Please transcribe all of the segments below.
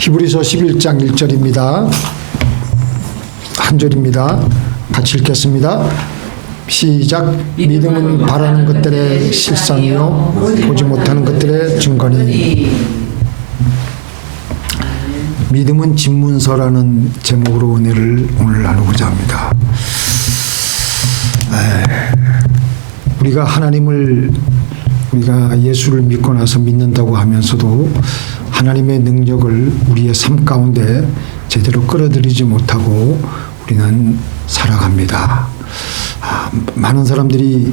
히브리서 11장 1절입니다. 한 절입니다. 같이 읽겠습니다. 시작. 믿음은 바라는 것들의 실상이요 보지 못하는 것들의 증거니. 믿음은 집문서라는 제목으로 은혜를 오늘 나누고자 합니다. 우리가 하나님을, 우리가 예수를 믿고 나서 믿는다고 하면서도 하나님의 능력을 우리의 삶 가운데 제대로 끌어들이지 못하고 우리는 살아갑니다. 많은 사람들이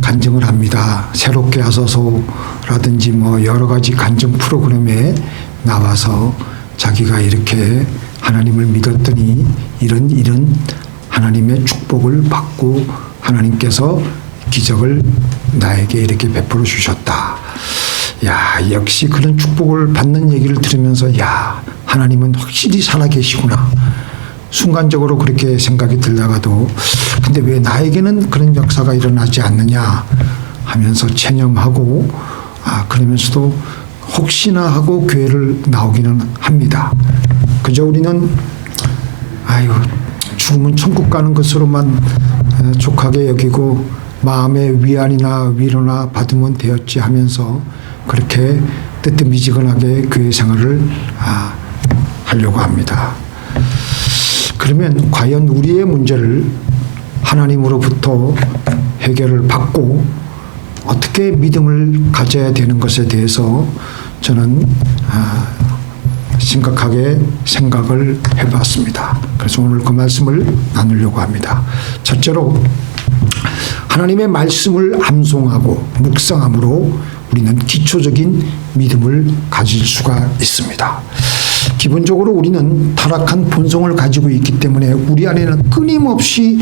간증을 합니다. 새롭게 하소서라든지 여러 가지 간증 프로그램에 나와서 자기가 이렇게 하나님을 믿었더니 이런 하나님의 축복을 받고 하나님께서 기적을 나에게 이렇게 베풀어 주셨다. 역시 그런 축복을 받는 얘기를 들으면서 하나님은 확실히 살아계시구나. 순간적으로 그렇게 생각이 들다가도 근데 왜 나에게는 그런 역사가 일어나지 않느냐 하면서 체념하고 그러면서도 혹시나 하고 교회를 나오기는 합니다. 그저 우리는 죽으면 천국 가는 것으로만 족하게 여기고 마음의 위안이나 위로나 받으면 되었지 하면서 그렇게 뜨뜻미지근하게 교회 생활을 하려고 합니다. 그러면 과연 우리의 문제를 하나님으로부터 해결을 받고 어떻게 믿음을 가져야 되는 것에 대해서 저는 심각하게 생각을 해봤습니다. 그래서 오늘 그 말씀을 나누려고 합니다. 첫째로 하나님의 말씀을 암송하고 묵상함으로 우리는 기초적인 믿음을 가질 수가 있습니다. 기본적으로 우리는 타락한 본성을 가지고 있기 때문에 우리 안에는 끊임없이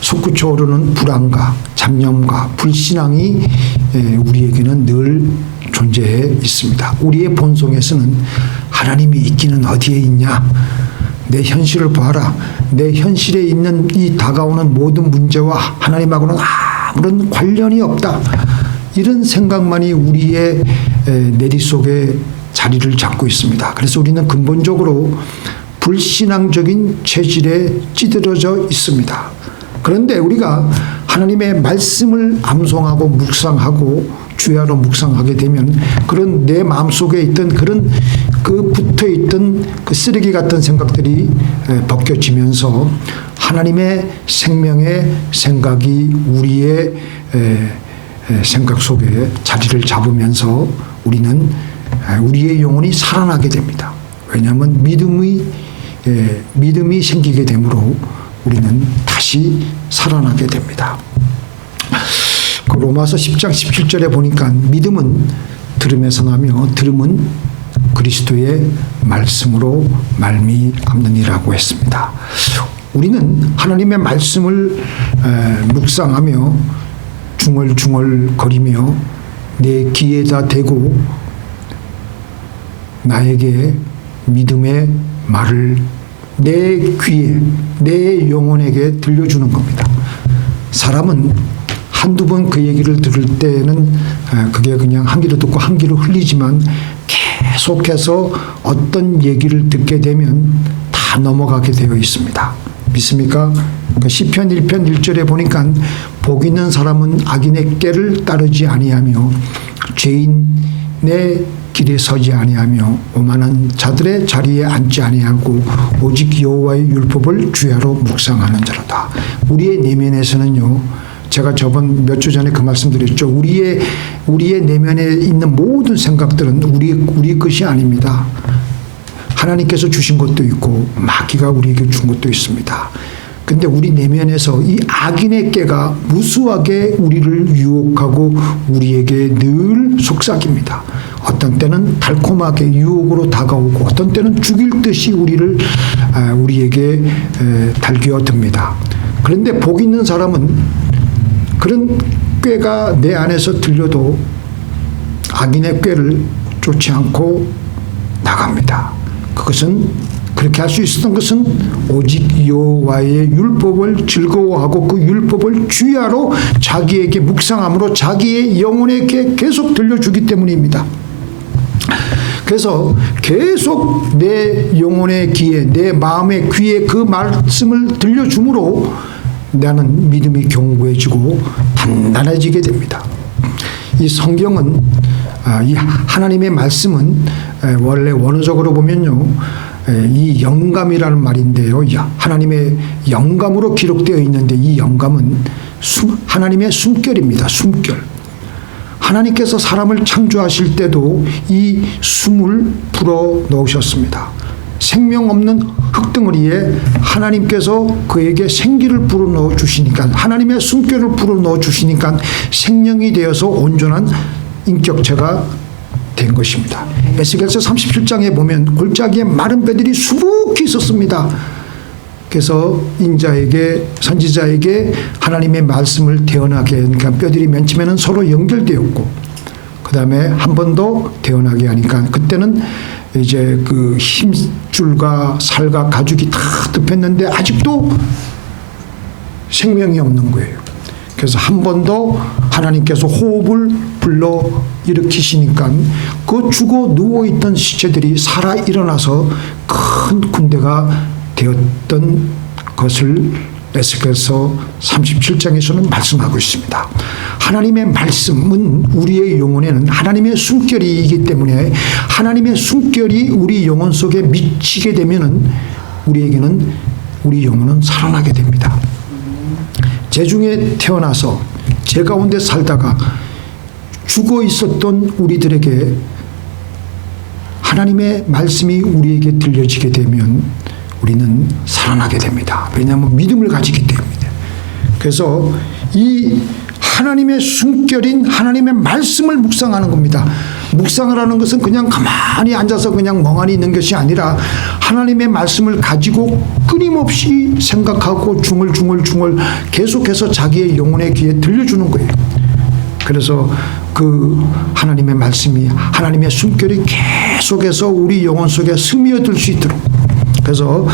솟구쳐 오르는 불안과 잡념과 불신앙이 우리에게는 늘 존재해 있습니다. 우리의 본성에서는 하나님이 있기는 어디에 있냐? 내 현실을 봐라. 내 현실에 있는 이 다가오는 모든 문제와 하나님하고는 아무런 관련이 없다. 이런 생각만이 우리의 내리 속에 자리를 잡고 있습니다. 그래서 우리는 근본적으로 불신앙적인 체질에 찌들어져 있습니다. 그런데 우리가 하나님의 말씀을 암송하고 묵상하고 주야로 묵상하게 되면 그런 내 마음속에 있던 그런 그 붙어있던 그 쓰레기 같은 생각들이 벗겨지면서 하나님의 생명의 생각이 우리의 생각 속에 자리를 잡으면서 우리는 우리의 영혼이 살아나게 됩니다. 왜냐하면 믿음이 생기게 되므로 우리는 다시 살아나게 됩니다. 그 로마서 10장 17절에 보니까 믿음은 들음에서 나며 들음은 그리스도의 말씀으로 말미암느니라고 했습니다. 우리는 하나님의 말씀을 묵상하며 중얼중얼 거리며 내 귀에다 대고 나에게 믿음의 말을 내 귀에 내 영혼에게 들려주는 겁니다. 사람은 한두 번 그 얘기를 들을 때는 그게 그냥 한 귀로 듣고 한 귀로 흘리지만 계속해서 어떤 얘기를 듣게 되면 다 넘어가게 되어 있습니다. 믿습니까? 시편 1편 1절에 보니까 복 있는 사람은 악인의 꾀를 따르지 아니하며 죄인의 길에 서지 아니하며 오만한 자들의 자리에 앉지 아니하고 오직 여호와의 율법을 주야로 묵상하는 자로다. 우리의 내면에서는요, 제가 저번 몇 주 전에 그 말씀드렸죠. 우리의 내면에 있는 모든 생각들은 우리 것이 아닙니다. 하나님께서 주신 것도 있고 마귀가 우리에게 준 것도 있습니다. 근데 우리 내면에서 이 악인의 꾀가 무수하게 우리를 유혹하고 우리에게 늘 속삭입니다. 어떤 때는 달콤하게 유혹으로 다가오고 어떤 때는 죽일 듯이 우리에게 달겨듭니다. 그런데 복 있는 사람은 그런 꾀가 내 안에서 들려도 악인의 꾀를 쫓지 않고 나갑니다. 그것은 그렇게 할 수 있었던 것은 오직 여호와의 율법을 즐거워하고 그 율법을 주야로 자기에게 묵상함으로 자기의 영혼에게 계속 들려주기 때문입니다. 그래서 계속 내 영혼의 귀에, 내 마음의 귀에 그 말씀을 들려주므로 나는 믿음이 견고해지고 단단해지게 됩니다. 이 성경은, 이 하나님의 말씀은 원래 원어적으로 보면요, 이 영감이라는 말인데요, 하나님의 영감으로 기록되어 있는데 이 영감은 하나님의 숨결입니다. 숨결. 하나님께서 사람을 창조하실 때도 이 숨을 불어 넣으셨습니다. 생명 없는 흙덩어리에 하나님께서 그에게 생기를 불어넣어 주시니까, 하나님의 숨결을 불어넣어 주시니까 생명이 되어서 온전한 인격체가 된 것입니다. 에스겔서 37장에 보면 골짜기에 마른 뼈들이 수북히 있었습니다. 그래서 인자에게, 선지자에게 하나님의 말씀을 태어나게, 그러니까 뼈들이 맨 처음에는 서로 연결되었고 그 다음에 한 번 더 태어나게 하니까 그때는 이제 그 힘줄과 살과 가죽이 다 덮였는데 아직도 생명이 없는 거예요. 그래서 한 번 더 하나님께서 호흡을 불러 일으키시니까 그 죽어 누워있던 시체들이 살아 일어나서 큰 군대가 되었던 것을 에스겔서 37장에서는 말씀하고 있습니다. 하나님의 말씀은 우리의 영혼에는 하나님의 숨결이기 때문에 하나님의 숨결이 우리 영혼 속에 미치게 되면은 우리에게는, 우리 영혼은 살아나게 됩니다. 제 중에 태어나서 제 가운데 살다가 죽어 있었던 우리들에게 하나님의 말씀이 우리에게 들려지게 되면 우리는 살아나게 됩니다. 왜냐하면 믿음을 가지기 때문입니다. 그래서 이 하나님의 숨결인 하나님의 말씀을 묵상하는 겁니다. 묵상을 하는 것은 그냥 가만히 앉아서 그냥 멍하니 있는 것이 아니라 하나님의 말씀을 가지고 끊임없이 생각하고 중얼중얼 계속해서 자기의 영혼의 귀에 들려주는 거예요. 그래서 그 하나님의 말씀이, 하나님의 숨결이 계속해서 우리 영혼 속에 스며들 수 있도록, 그래서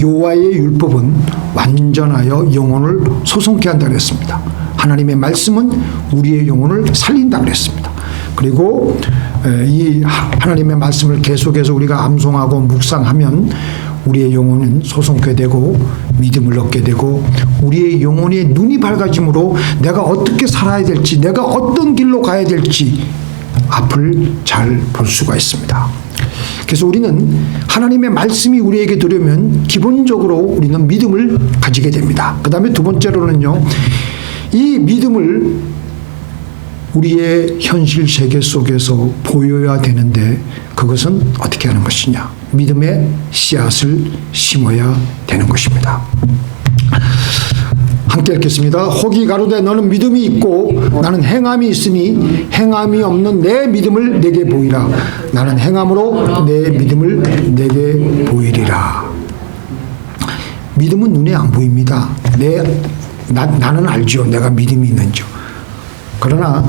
여호와의 율법은 완전하여 영혼을 소송케 한다고 했습니다. 하나님의 말씀은 우리의 영혼을 살린다고 했습니다. 그리고 이 하나님의 말씀을 계속해서 우리가 암송하고 묵상하면 우리의 영혼은 소송케 되고 믿음을 얻게 되고 우리의 영혼의 눈이 밝아짐으로 내가 어떻게 살아야 될지, 내가 어떤 길로 가야 될지 앞을 잘 볼 수가 있습니다. 그래서 우리는 하나님의 말씀이 우리에게 들으면 기본적으로 우리는 믿음을 가지게 됩니다. 그 다음에 두 번째로는요, 이 믿음을 우리의 현실 세계 속에서 보여야 되는데 그것은 어떻게 하는 것이냐? 믿음의 씨앗을 심어야 되는 것입니다. 함께 읽겠습니다. 혹이 가로되 너는 믿음이 있고 나는 행함이 있으니 행함이 없는 내 믿음을 내게 보이라. 나는 행함으로 내 믿음을 내게 보이리라. 믿음은 눈에 안 보입니다. 나는 알죠. 내가 믿음이 있는지. 그러나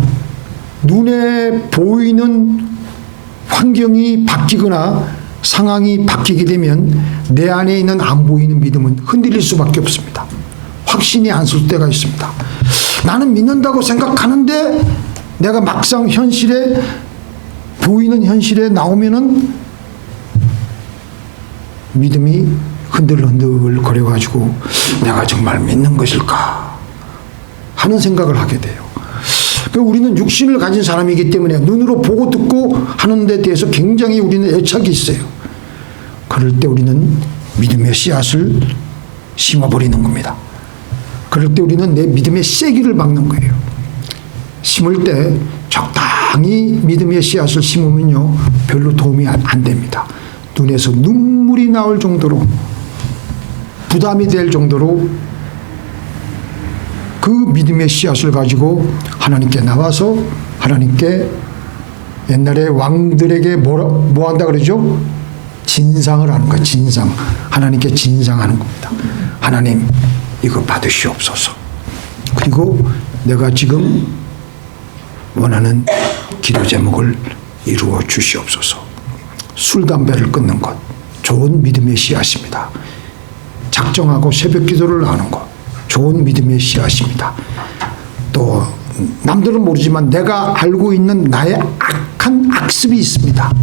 눈에 보이는 환경이 바뀌거나 상황이 바뀌게 되면 내 안에 있는 안 보이는 믿음은 흔들릴 수밖에 없습니다. 확신이 안 설 때가 있습니다. 나는 믿는다고 생각하는데 내가 막상 현실에, 보이는 현실에 나오면은 믿음이 흔들흔들 거려가지고 내가 정말 믿는 것일까 하는 생각을 하게 돼요. 우리는 육신을 가진 사람이기 때문에 눈으로 보고 듣고 하는 데 대해서 굉장히 우리는 애착이 있어요. 그럴 때 우리는 믿음의 씨앗을 심어버리는 겁니다. 그럴 때 우리는 내 믿음의 쐐기를 막는 거예요. 심을 때 적당히 믿음의 씨앗을 심으면요 별로 도움이 안 됩니다. 눈에서 눈물이 나올 정도로, 부담이 될 정도로 그 믿음의 씨앗을 가지고 하나님께 나와서 하나님께, 옛날에 왕들에게 뭐 한다 그러죠? 진상을 하는 거예요. 진상. 하나님께 진상하는 겁니다. 하나님, 이거 받으시옵소서. 그리고 내가 지금 원하는 기도 제목을 이루어 주시옵소서. 술, 담배를 끊는 것, 좋은 믿음의 씨앗입니다. 작정하고 새벽 기도를 하는 것, 좋은 믿음의 씨앗입니다. 또 남들은 모르지만 내가 알고 있는 나의 강력한 악습이 있습니다.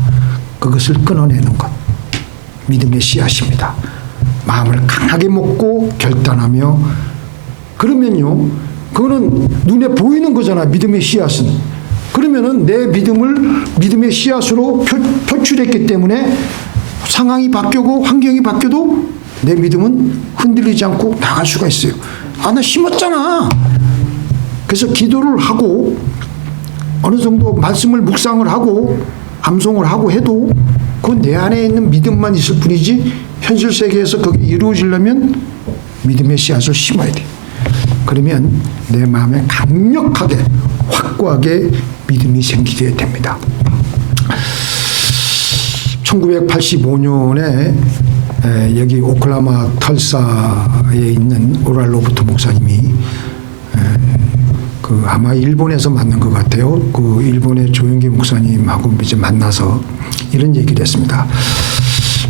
그것을 끊어내는 것, 믿음의 씨앗입니다. 마음을 강하게 먹고 결단하며, 그러면요, 그거는 눈에 보이는 거잖아, 믿음의 씨앗은. 그러면은 내 믿음을 믿음의 씨앗으로 표출했기 때문에 상황이 바뀌고 환경이 바뀌어도 내 믿음은 흔들리지 않고 나갈 수가 있어요. 아, 나 심었잖아. 그래서 기도를 하고 어느 정도 말씀을 묵상을 하고 암송을 하고 해도 그건 내 안에 있는 믿음만 있을 뿐이지 현실 세계에서 그게 이루어지려면 믿음의 씨앗을 심어야 돼. 그러면 내 마음에 강력하게 확고하게 믿음이 생기게 됩니다. 1985년에 여기 오클라호마 털사에 있는 오랄 로버트 목사님이 그 아마 일본에서 만난 것 같아요. 그 일본의 조용기 목사님하고 이제 만나서 이런 얘기를 했습니다.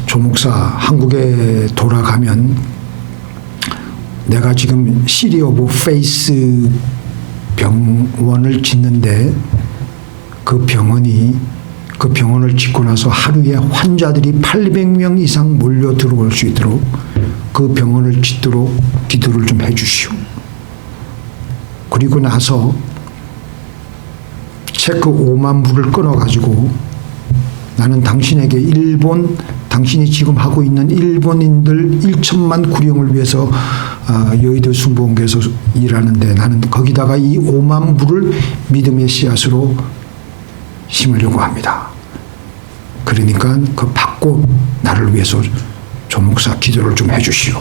조 목사, 한국에 돌아가면 내가 지금 시리 오브 페이스 병원을 짓는데 그 병원을 짓고 나서 하루에 환자들이 800명 이상 몰려 들어올 수 있도록 그 병원을 짓도록 기도를 좀 해주시오. 그리고 나서 체크 5만 불을 끊어가지고 나는 당신에게 당신이 지금 하고 있는 일본인들 1천만 구령을 위해서 여의도 순복음교회에서 일하는데 나는 거기다가 이 5만 불을 믿음의 씨앗으로 심으려고 합니다. 그러니까 그 받고 나를 위해서 조 목사 기도를 좀 해주시오.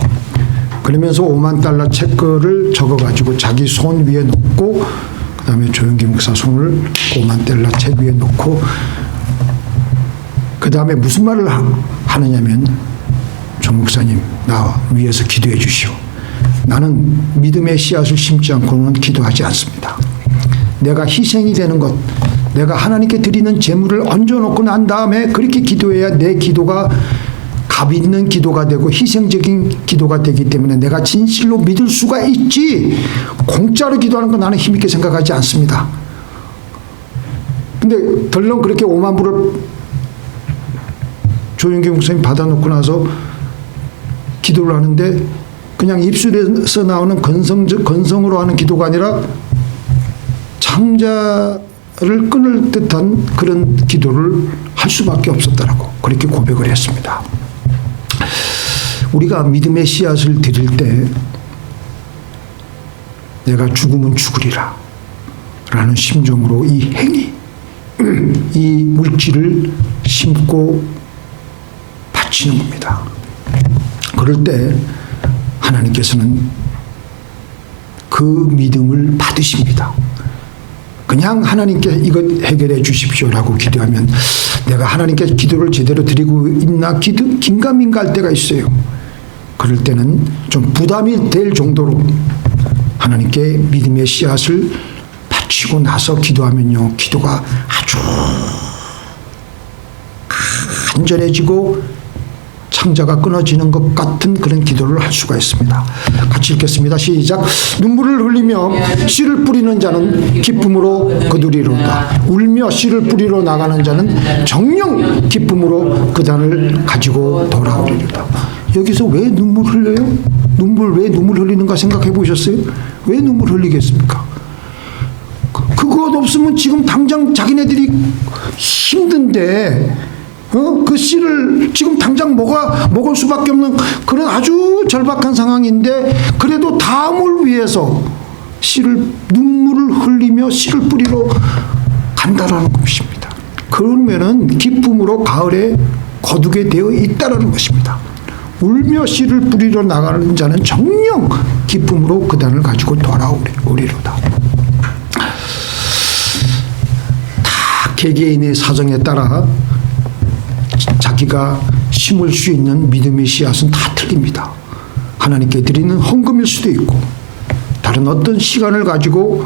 그러면서 5만 달러 체크를 적어가지고 자기 손 위에 놓고 그 다음에 조용기 목사 손을 5만 달러 책 위에 놓고 그 다음에 무슨 말을 하느냐면 조 목사님 나 위해서 기도해 주시오. 나는 믿음의 씨앗을 심지 않고는 기도하지 않습니다. 내가 희생이 되는 것, 내가 하나님께 드리는 제물을 얹어놓고 난 다음에 그렇게 기도해야 내 기도가 값 있는 기도가 되고 희생적인 기도가 되기 때문에 내가 진실로 믿을 수가 있지, 공짜로 기도하는 건 나는 힘있게 생각하지 않습니다. 근데 덜렁 그렇게 5만 불을 조용기 목사님 받아놓고 나서 기도를 하는데 그냥 입술에서 나오는 건성으로 하는 기도가 아니라 창자를 끊을 듯한 그런 기도를 할 수밖에 없었다라고 그렇게 고백을 했습니다. 우리가 믿음의 씨앗을 드릴 때 내가 죽으면 죽으리라 라는 심정으로 이 행위, 이 물질을 심고 바치는 겁니다. 그럴 때 하나님께서는 그 믿음을 받으십니다. 그냥 하나님께 이것 해결해 주십시오라고 기도하면 내가 하나님께 기도를 제대로 드리고 있나 긴가민가 할 때가 있어요. 그럴 때는 좀 부담이 될 정도로 하나님께 믿음의 씨앗을 바치고 나서 기도하면요, 기도가 아주 간절해지고 창자가 끊어지는 것 같은 그런 기도를 할 수가 있습니다. 같이 읽겠습니다. 시작. 눈물을 흘리며 씨를 뿌리는 자는 기쁨으로 거두리로다. 울며 씨를 뿌리러 나가는 자는 정녕 기쁨으로 그 단을 가지고 돌아오리로다. 여기서 왜 눈물 흘려요? 왜 눈물 흘리는가 생각해 보셨어요? 왜 눈물 흘리겠습니까? 그것 없으면 지금 당장 자기네들이 힘든데 그 씨를 지금 당장 먹을 수밖에 없는 그런 아주 절박한 상황인데 그래도 다음을 위해서 눈물을 흘리며 씨를 뿌리러 간다라는 것입니다. 그러면은 기쁨으로 가을에 거두게 되어 있다라는 것입니다. 울며 씨를 뿌리러 나가는 자는 정녕 기쁨으로 그 단을 가지고 돌아오리로다. 다 개개인의 사정에 따라 자기가 심을 수 있는 믿음의 씨앗은 다 틀립니다. 하나님께 드리는 헌금일 수도 있고 다른 어떤 시간을 가지고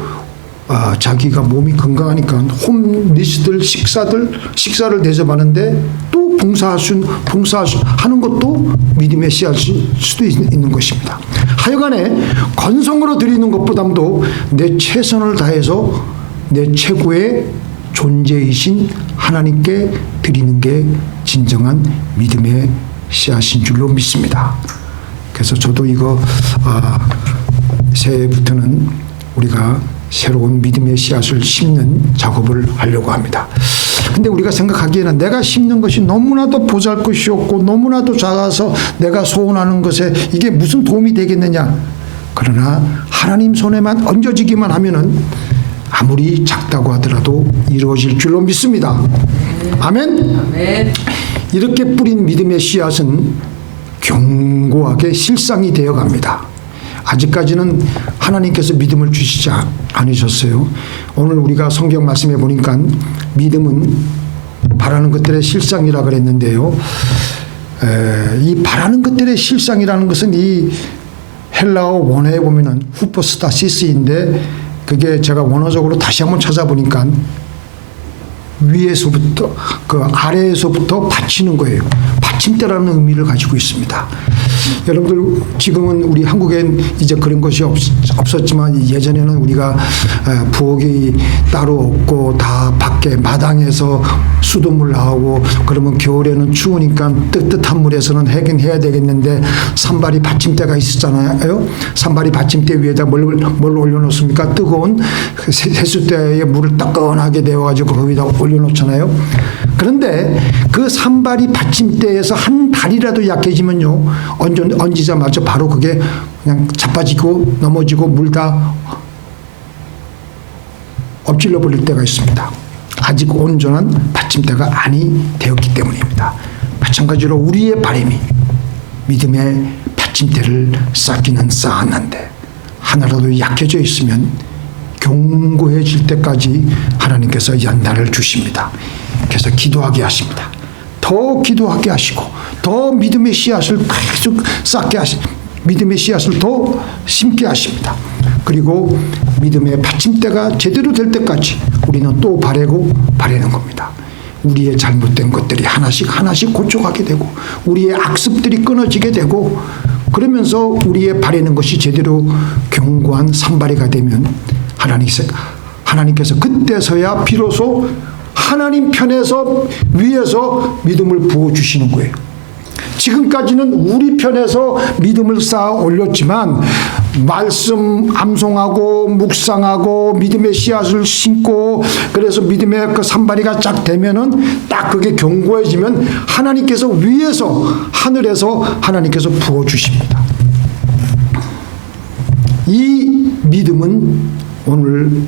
자기가 몸이 건강하니까 홈리스들 식사를 대접하는데 또 봉사하는 것도 믿음의 씨앗일 수도 있는 것입니다. 하여간에 건성으로 드리는 것보다도 내 최선을 다해서 내 최고의 존재이신 하나님께 드리는 게 진정한 믿음의 씨앗인 줄로 믿습니다. 그래서 저도 이거 새해부터는 우리가 새로운 믿음의 씨앗을 심는 작업을 하려고 합니다. 근데 우리가 생각하기에는 내가 심는 것이 너무나도 보잘것이었고 너무나도 작아서 내가 소원하는 것에 이게 무슨 도움이 되겠느냐. 그러나 하나님 손에만 얹어지기만 하면은 아무리 작다고 하더라도 이루어질 줄로 믿습니다. 아멘. 아멘. 이렇게 뿌린 믿음의 씨앗은 견고하게 실상이 되어 갑니다. 아직까지는 하나님께서 믿음을 주시지 않으셨어요. 오늘 우리가 성경 말씀에 보니까 믿음은 바라는 것들의 실상이라 그랬는데요. 이 바라는 것들의 실상이라는 것은 이 헬라어 원어에 보면은 후포스타시스인데 그게 제가 원어적으로 다시 한번 찾아보니까 위에서부터 그 아래에서부터 받치는 거예요. 받침대라는 의미를 가지고 있습니다. 여러분들 지금은 우리 한국엔 이제 그런 것이 없었지만 예전에는 우리가 부엌이 따로 없고 다 밖에 마당에서 수돗물 나오고 그러면 겨울에는 추우니까 뜨뜻한 물에서는 해긴 해야 되겠는데 산발이 받침대가 있었잖아요. 산발이 받침대 위에다 뭘 올려놓습니까? 뜨거운 세숫대에 물을 따끈하게 데워가지고 거기다 올려놓잖아요. 그런데 그 산발이 받침대에서 한 달이라도 약해지면요 얹히자마자 바로 그게 그냥 자빠지고 넘어지고 물 다 엎질러 버릴 때가 있습니다. 아직 온전한 받침대가 아니 되었기 때문입니다. 마찬가지로 우리의 바람이 믿음의 받침대를 쌓기는 쌓았는데 하나라도 약해져 있으면 견고해질 때까지 하나님께서 연단을 주십니다. 그래서 기도하게 하십니다. 더 기도하게 하시고 더 믿음의 씨앗을 계속 쌓게 하십니다. 믿음의 씨앗을 더 심게 하십니다. 그리고 믿음의 받침대가 제대로 될 때까지 우리는 또 바라는 겁니다. 우리의 잘못된 것들이 하나씩 고쳐가게 되고 우리의 악습들이 끊어지게 되고 그러면서 우리의 바라는 것이 제대로 견고한 산발이가 되면 하나님께서 그때서야 비로소 하나님 편에서 위에서 믿음을 부어주시는 거예요. 지금까지는 우리 편에서 믿음을 쌓아 올렸지만 말씀 암송하고 묵상하고 믿음의 씨앗을 심고 그래서 믿음의 그 산발이가 쫙 되면은 딱 그게 견고해지면 하나님께서 위에서 하늘에서 하나님께서 부어주십니다. 이 믿음은 오늘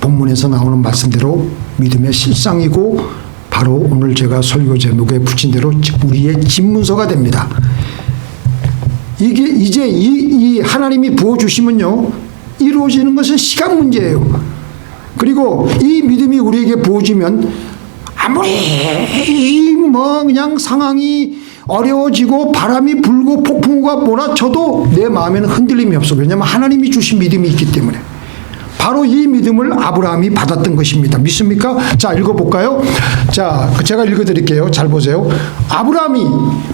본문에서 나오는 말씀대로 믿음의 실상이고 바로 오늘 제가 설교 제목에 붙인 대로 우리의 집문서가 됩니다. 이게 이제 이 하나님이 부어주시면요 이루어지는 것은 시간 문제예요. 그리고 이 믿음이 우리에게 부어지면 아무리 그냥 상황이 어려워지고 바람이 불고 폭풍우가 몰아쳐도 내 마음에는 흔들림이 없어. 왜냐하면 하나님이 주신 믿음이 있기 때문에. 바로 이 믿음을 아브라함이 받았던 것입니다. 믿습니까? 자, 읽어볼까요? 자, 제가 읽어드릴게요. 잘 보세요. 아브라함이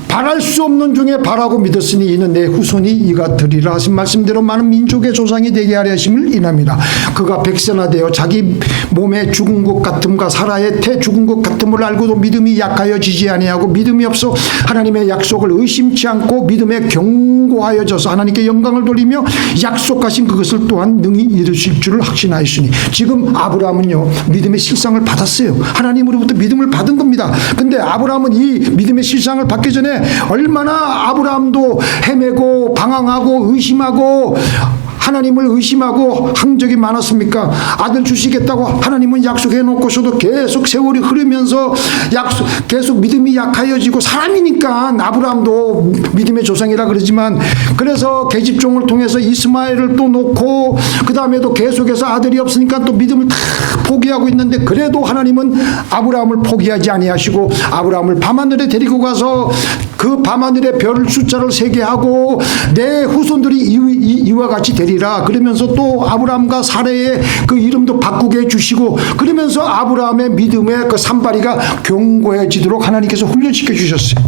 바랄 수 없는 중에 바라고 믿었으니 이는 내 후손이 이가 되리라 하신 말씀대로 많은 민족의 조상이 되게 하려 하심을 인함이라. 그가 백세나 되어 자기 몸에 죽은 것 같음과 사라의 태 죽은 것 같음을 알고도 믿음이 약하여지지 아니하고 믿음이 없어 하나님의 약속을 의심치 않고 믿음에 견고하여져서 하나님께 영광을 돌리며 약속하신 그것을 또한 능히 이루실 줄 확신하였으니. 지금 아브라함은요 믿음의 실상을 받았어요. 하나님으로부터 믿음을 받은 겁니다. 근데 아브라함은 이 믿음의 실상을 받기 전에 얼마나 아브라함도 헤매고 방황하고 의심하고 하나님을 의심하고 한 적이 많았습니까? 아들 주시겠다고 하나님은 약속해 놓고서도 계속 세월이 흐르면서 계속 믿음이 약하여지고 사람이니까 아브라함도 믿음의 조상이라 그러지만 그래서 계집종을 통해서 이스마엘을 또 놓고 그 다음에도 계속해서 아들이 없으니까 또 믿음을 다 포기하고 있는데 그래도 하나님은 아브라함을 포기하지 아니하시고 아브라함을 밤하늘에 데리고 가서 그 밤하늘의 별 숫자를 세게 하고 내 후손들이 이와 같이 되리라 그러면서 또 아브라함과 사레의 그 이름도 바꾸게 해주시고 그러면서 아브라함의 믿음의 그 산발이가 견고해지도록 하나님께서 훈련시켜 주셨어요.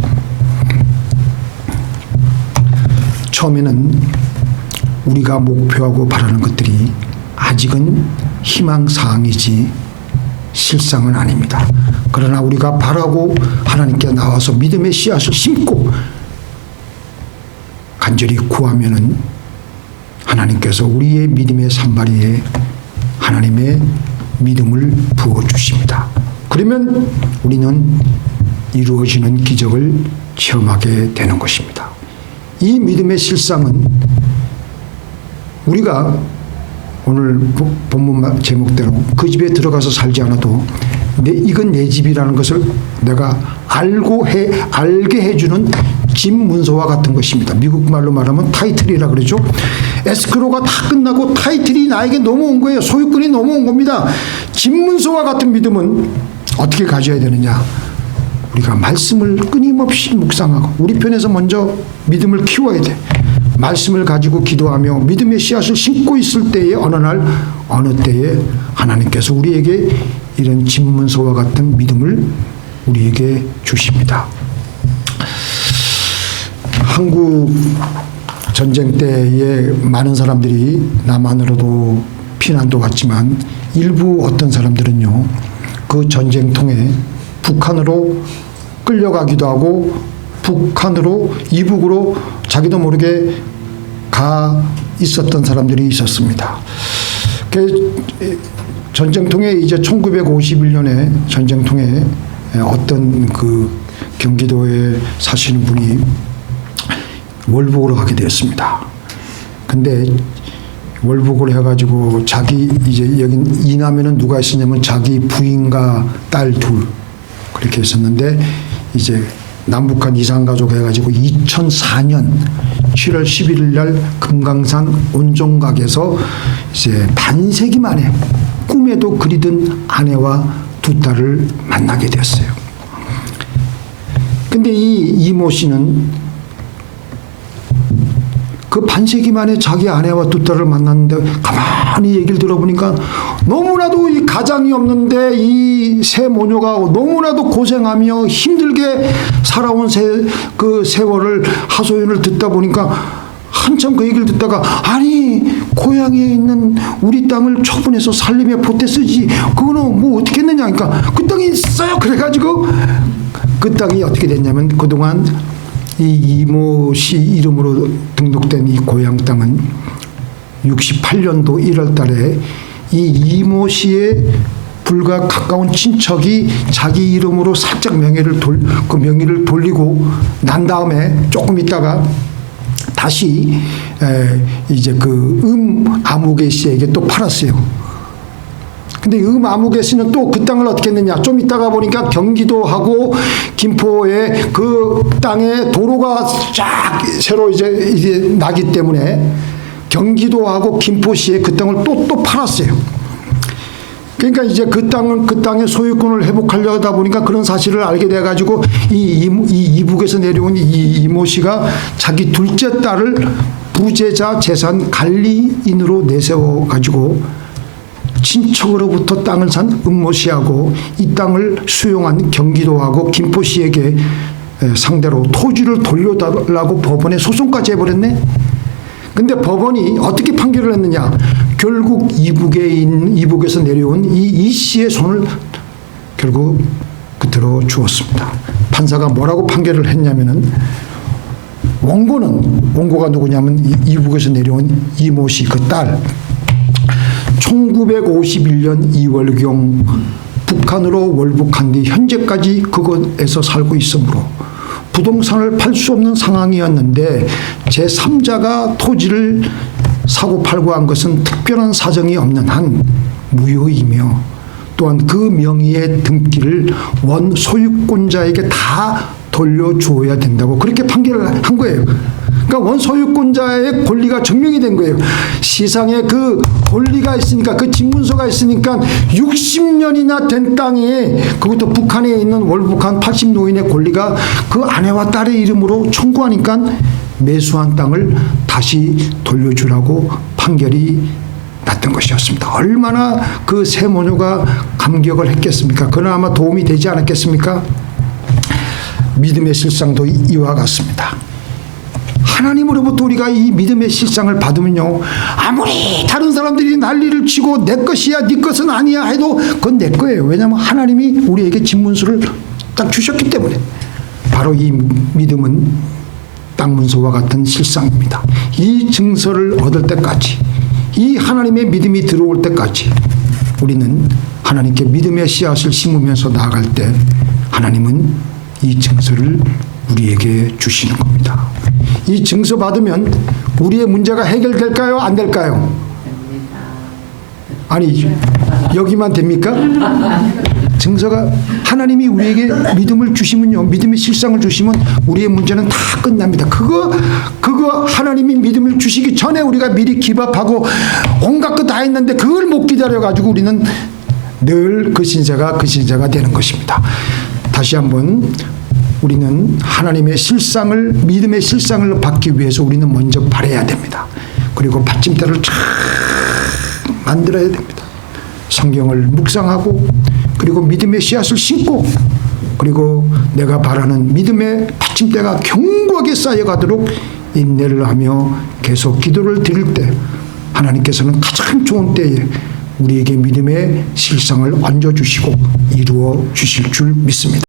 처음에는 우리가 목표하고 바라는 것들이 아직은 희망사항이지 실상은 아닙니다. 그러나 우리가 바라고 하나님께 나와서 믿음의 씨앗을 심고 간절히 구하면은 하나님께서 우리의 믿음의 산발이에 하나님의 믿음을 부어주십니다. 그러면 우리는 이루어지는 기적을 체험하게 되는 것입니다. 이 믿음의 실상은 우리가 오늘 본문 제목대로 그 집에 들어가서 살지 않아도 이건 내 집이라는 것을 내가 알게 해주는 집 문서와 같은 것입니다. 미국 말로 말하면 타이틀이라 그러죠. 에스크로가 다 끝나고 타이틀이 나에게 넘어온 거예요. 소유권이 넘어온 겁니다. 집 문서와 같은 믿음은 어떻게 가져야 되느냐? 우리가 말씀을 끊임없이 묵상하고 우리 편에서 먼저 믿음을 키워야 돼. 말씀을 가지고 기도하며 믿음의 씨앗을 심고 있을 때에 어느 날 어느 때에 하나님께서 우리에게 이런 집문서와 같은 믿음을 우리에게 주십니다. 한국 전쟁 때에 많은 사람들이 남한으로도 피난도 왔지만 일부 어떤 사람들은요, 그 전쟁통에 북한으로 끌려가기도 하고 북한으로 이북으로 자기도 모르게 가 있었던 사람들이 있었습니다. 전쟁통에 이제 1951년에 전쟁통에 어떤 그 경기도에 사시는 분이 월북으로 가게 되었습니다. 근데 월북을 해가지고 자기 이제 여기 이남에는 누가 있었냐면 자기 부인과 딸 둘 그렇게 있었는데 이제 남북한 이산가족 해가지고 2004년 7월 11일 날 금강산 온종각에서 이제 반세기 만에 꿈에도 그리던 아내와 두 딸을 만나게 되었어요. 근데 이 이모 씨는 그 반세기 만에 자기 아내와 두 딸을 만났는데 가만히 얘기를 들어보니까 너무나도 이 가장이 없는데 이 세 모녀가 너무나도 고생하며 힘들게 살아온 그 세월을 하소연을 듣다 보니까 한참 그 얘기를 듣다가 아니 고향에 있는 우리 땅을 처분해서 살림에 보태 쓰지 그거는 뭐 어떻게 했느냐 그러니까 그 땅이 있어요. 그래가지고 그 땅이 어떻게 됐냐면 그동안 이 이모 씨 이름으로 등록된 이 고향 땅은 68년도 1월 달에 이 이모 씨의 불과 가까운 친척이 자기 이름으로 살짝 명의를 돌리고 난 다음에 조금 있다가 다시 이제 그 아무개 씨에게 또 팔았어요. 근데 아무개 씨는 또 그 땅을 어떻게 했느냐? 좀 있다가 보니까 경기도하고 김포에 그 땅에 도로가 쫙 새로 이제 나기 때문에 경기도하고 김포시에 그 땅을 또 팔았어요. 그러니까 이제 그 땅의 소유권을 회복하려다 보니까 그런 사실을 알게 돼가지고 이 이북에서 내려온 이 이모 씨가 자기 둘째 딸을 부재자 재산 관리인으로 내세워가지고 친척으로부터 땅을 산 은모 씨하고 이 땅을 수용한 경기도하고 김포시에게 상대로 토지를 돌려달라고 법원에 소송까지 해버렸네. 근데 법원이 어떻게 판결을 했느냐? 결국 이북에서 내려온 이 씨의 손을 결국 그대로 주었습니다. 판사가 뭐라고 판결을 했냐면은 원고가 누구냐면 이북에서 내려온 이모 씨 그 딸 1951년 2월경 북한으로 월북한 뒤 현재까지 그곳에서 살고 있으므로 부동산을 팔 수 없는 상황이었는데 제3자가 토지를 사고 팔고 한 것은 특별한 사정이 없는 한 무효이며 또한 그 명의의 등기를 원 소유권자에게 다 돌려주어야 된다고 그렇게 판결을 한 거예요. 그러니까 원 소유권자의 권리가 증명이 된 거예요. 시상에 그 권리가 있으니까 그 집문서가 있으니까 60년이나 된 땅에 그것도 북한에 있는 월북한 80노인의 권리가 그 아내와 딸의 이름으로 청구하니까 매수한 땅을 다시 돌려주라고 판결이 났던 것이었습니다. 얼마나 그 세 모녀가 감격을 했겠습니까? 그는 아마 도움이 되지 않았겠습니까? 믿음의 실상도 이와 같습니다. 하나님으로부터 우리가 이 믿음의 실상을 받으면요, 아무리 다른 사람들이 난리를 치고 내 것이야 네 것은 아니야 해도 그건 내 거예요. 왜냐하면 하나님이 우리에게 진문서를 딱 주셨기 때문에. 바로 이 믿음은 땅문서와 같은 실상입니다. 이 증서를 얻을 때까지, 이 하나님의 믿음이 들어올 때까지 우리는 하나님께 믿음의 씨앗을 심으면서 나아갈 때 하나님은 이 증서를 우리에게 주시는 겁니다. 이 증서 받으면 우리의 문제가 해결될까요? 안 될까요? 아니, 여기만 됩니까? 증서가, 하나님이 우리에게 믿음을 주시면요, 믿음의 실상을 주시면 우리의 문제는 다 끝납니다. 그거 하나님이 믿음을 주시기 전에 우리가 미리 기밥하고 온갖 것 다 했는데 그걸 못 기다려가지고 우리는 늘 그 신세가 되는 것입니다. 다시 한번, 우리는 하나님의 실상을, 믿음의 실상을 받기 위해서 우리는 먼저 바라야 됩니다. 그리고 받침대를 잘 만들어야 됩니다. 성경을 묵상하고, 그리고 믿음의 씨앗을 심고, 그리고 내가 바라는 믿음의 받침대가 견고하게 쌓여가도록 인내를 하며 계속 기도를 드릴 때 하나님께서는 가장 좋은 때에 우리에게 믿음의 실상을 얹어주시고 이루어 주실 줄 믿습니다.